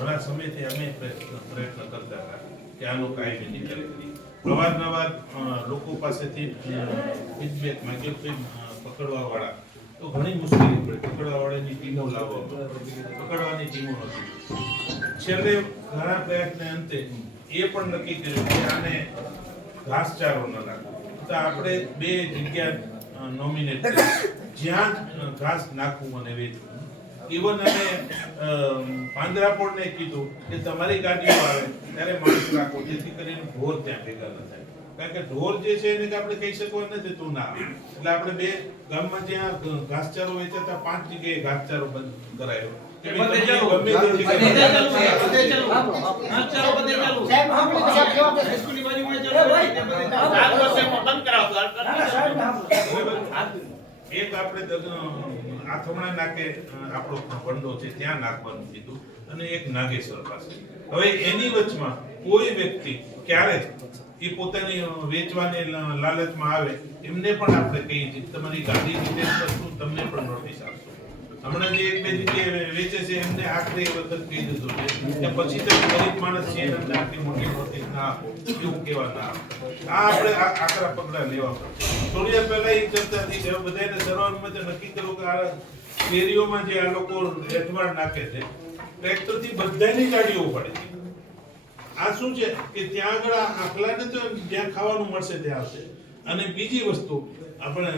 ઘણા સમયથી અમે પ્રયત્ન કરતા હતા કે આનું કાંઈ નિકાલ કરીએ અવારનવાર લોકો પાસેથી ફીડબેક માંગ્યો તો પકડવા વાળા તો ઘણી મુશ્કેલી પડી. પકડવા વાળાની ટીમો લાવવા પકડવાની ટીમો નથી. છેલ્લે ઘણા પ્રયત્ન અંતે એ પણ નક્કી કર્યું કે આને ઘાસચારો ન નાખવો. તો આપણે બે જગ્યા નોમિનેટ જ્યાં ઘાસ નાખવું અને વેચવું. ઇવન અમે પાંજરાપોળને કીધું કે તમારી ગાડીઓ આવે ત્યારે માણસ રાખો જેથી કરીને ઢોર ત્યાં ભેગા ન થાય. કારણ કે ઢોર જે છે એને આપણે કહી શકવા નથી તું ના. એટલે આપણે બે ગામમાં જ્યાં ઘાસચારો વેચાતા પાંચ જગ્યાએ ઘાસચારો બંધ કરાયો. બંધ ભાઈ એક આપણે આથમણા નાકે આપણો ભંડો છે, ત્યાં નાખવાનું કીધું અને એક નાગેશ્વર પાસે. હવે એની વચમાં કોઈ વ્યક્તિ ક્યારે એ પોતાની વેચવાની લાલચમાં આવે, એમને પણ આપણે કહીએ છીએ તમારી ગાડી ડિટેલ કરશું તમને પણ નોટિસ આપશું. હમણાં જે એક બે જગ્યાએ વેચે છે, એમને આખરે વખત કહી દીધું છે. કે પછી તો ગરીબ માણસ છે એમને આટલી મોટી નોટિસ ના એવું કહેવા ના આ આપણે આકરા પગલા લેવા પડે થોડી પહેલા એ ચર્ચા થઈ છે બધાને સર્વાનુમતે નક્કી કરો કે આ શેરીઓમાં જે આ લોકો એઠવાડ નાખે છે, ટ્રેક્ટરથી બધાની ગાડીઓ પડે છે. આ શું છે? કે ત્યાં આગળ આખલાને તો જ્યાં ખાવાનું મળશે ત્યાં આવશે. અને બીજી વસ્તુ આપણે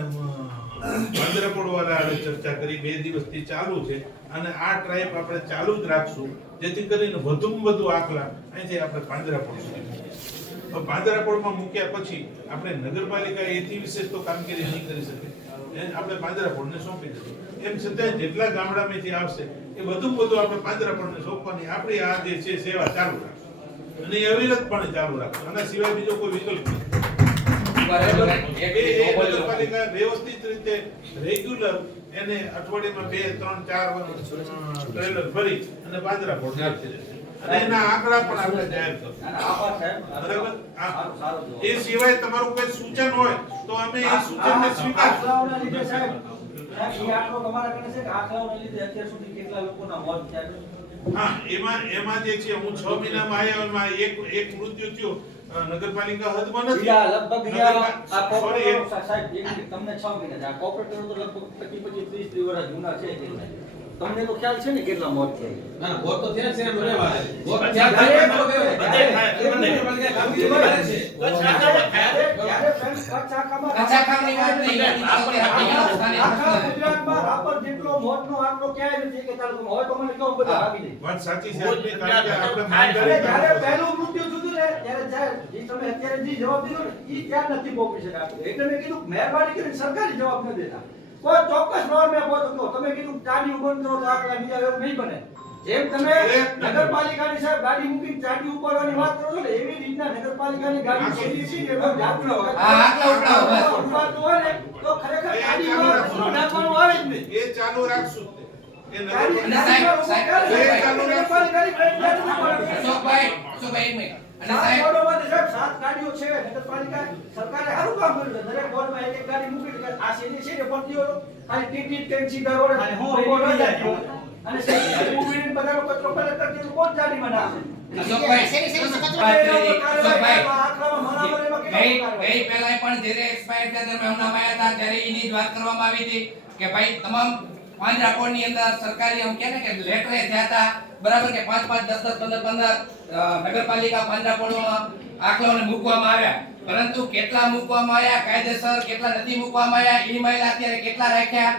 પાંજરાપોળ વાળા આવે ચર્ચા કરી, બે દિવસથી ચાલુ છે. અને આ ટ્રાઇપ આપણે ચાલુ જ રાખશું, જેથી કરીને વધુમાં વધુ આંકડા અહીંથી આપણે પાંજરાપોળ સુધી પાંજરાપોળમાં મૂક્યા પછી આપણે નગરપાલિકા એથી વિશેષ તો કામગીરી નહીં કરી શકે. આપણે પાંજરાપોળને સોંપી દઈશું એમ છતાં જેટલા ગામડામાંથી આવશે, એ વધુમાં વધુ આપણે પાંજરાપોળને સોંપવાની આપણી આ જે છે સેવા ચાલુ રાખશું. અને એ અવિરતપણે ચાલુ રાખશું. આના સિવાય બીજો કોઈ વિકલ્પ નગરપાલિકા વ્યવસ્થિત રીતે રેગ્યુલર એને અઠવાડિયામાં બે ત્રણ ચાર ટ્રેલર ભરી અને બાજરા નાખી અને એના આંકડા પણ આપણે જાહેર કરો બરાબર? એ સિવાય તમારું કોઈ સૂચન હોય તો અમે એ સૂચનને સ્વીકારશું. આંકડાઓના લીધે સાહેબ, સાહેબ, એ આંકડો તમારા કને છે કે આંકડાઓના લીધે અત્યાર સુધી કેટલા લોકોના મોત થયા છે? હા એમાં એમાં જે છે હું છ મહિનામાં આવ્યા એક એક મૃત્યુ થયો. નગરપાલિકા હદમાં નથી યા લગભગ યા આ કોર્પોરેટરો, સાહેબ, એક તમને 6 મહિના છે. આ કોર્પોરેટરો તો લગભગ પચીસ પચીસ ત્રીસ ત્રીસ વર્ષ જૂના છે તમને તો ખ્યાલ છે ને કેટલા મોત છે ના ગોત તો થયા છે છે. છે? જ્યાં જ્યારે- થાય. એક મિનિટ, નગરપાલિકા કામગીરી વધારે છે. જ્યારે- જ્યારે friend કચ્છ આખામાં- કચ્છાખાની વાત નહીં, આપણે આખા- સ્થાનિક આખા ગુજરાતમાં રાપર જેટલો મોતનો આંકડો ક્યાંય નથી કે તાલુકામાં. હવે તમને કહું બધા ભાગી જાય. વાત સાચી છે આપણે કારણ કે આપણે ત્યારે જ્યારે તમે અત્યારે જે જવાબ દીધો ને ઈ ત્યાં નથી પોપી શકાતું. એટલે મેં કીધું મહેરબાની કરીને સરકારી જવાબ ન દેતા. કોઈ ચોક્કસ નોર મેં કહો. તમે કીધું ચાડી બંધ કરો તો આટલા બીજા એવું નહીં બને. જેમ તમે નગરપાલિકાની સાહેબ ગાડી મૂકીને ચાટી ઉપાડવાની વાત કરો છો ને એવી રીતના નગરપાલિકાની ગાડી કેવી છે ને જાતનો. ઉપાડતું હોય ને તો ખરેખર ગાડી ચાલુ રાખશું. નાખવાનું આવે જ નહીં. એ ચાલુ રાખશું. એ નગરપાલિકા- અને સાહેબ- સાહેબ- સાહેબ- સાત ગાડીઓ છે નગરપાલિકા સરકારે સારું કામ કર્યું છે. દરેક વોર્ડમાં એક એક ગાડી મૂકી આ છે ને ખાલી ટીટી અને હું ન જાય. અને બધાનો કચરો કોણ ગાડીમાં કે ભાઈ તમામ પાંજરાપોળની અંદર સરકારી ને કે લેટરે થયા હતા. બરાબર કે પાંચ પાંચ દસ દસ પંદર પંદર. નગરપાલિકા પાંજરાપોળમાં આંકડાઓને મૂકવામાં આવ્યા. પરંતુ કેટલા મૂકવામાં આવ્યા? કાયદેસર કેટલા નથી મૂકવામાં આવ્યા? ઈ મહિલા અત્યારે કેટલા રાખ્યા?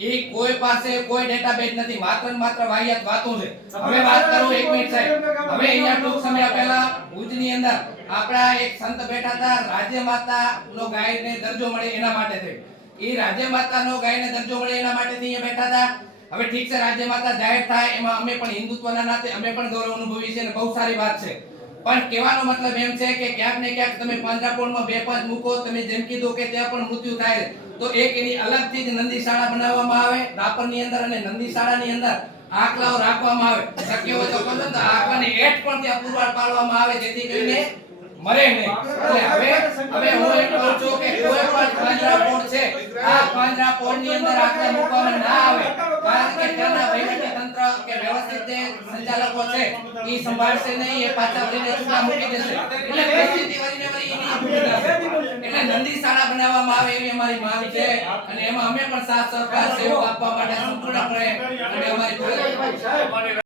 એ કોઈ પાસે કોઈ ડેટાબેઝ નથી. માત્ર માત્ર વાહિયાત વાતો છે. હવે વાત કરું એક મિનિટ સાહેબ. હવે અહીંયા ટૂંક સમય પહેલા ભુજની અંદર આપણા એક સંત બેઠા હતા રાજ્ય માતા નો ગાયને દરજ્જો મળે એના માટે છે. એ રાજ્ય માતા નો ગાયને દરજ્જો મળે એના માટે અહીંયા બેઠા હતા. હવે ઠીક છે, રાજ્ય માતા જાહેર થાય, એમાં અમે પણ હિન્દુત્વના નાતે અમે પણ ગૌરવ અનુભવીએ છીએ અને બહુ સારી વાત છે. પણ કહેવાનો મતલબ એમ છે કે ક્યાંક ને ક્યાંક તમે પાંજરાપોળમાં બે પાંચ મૂકો, તમે જેમ કીધું કે ત્યાં પણ મૃત્યુ થાય. તો એક એની અલગથી જ નંદી શાળા બનાવવામાં આવે, રાપરની અંદર અને નંદી શાળાની અંદર આકલાઓ રાખવામાં આવે. શક્ય હોય તો કહો ને એટ પણ ત્યાં પુરવાર પાડવામાં આવે, જેથી કરીને મરે નહીં. નંદી શાળા બનાવવામાં આવે એવી અમારી માંગ છે. અને એમાં અમે પણ સાથ સહકાર સહયોગ આપવા માટે સંપૂર્ણપણે અને અમારી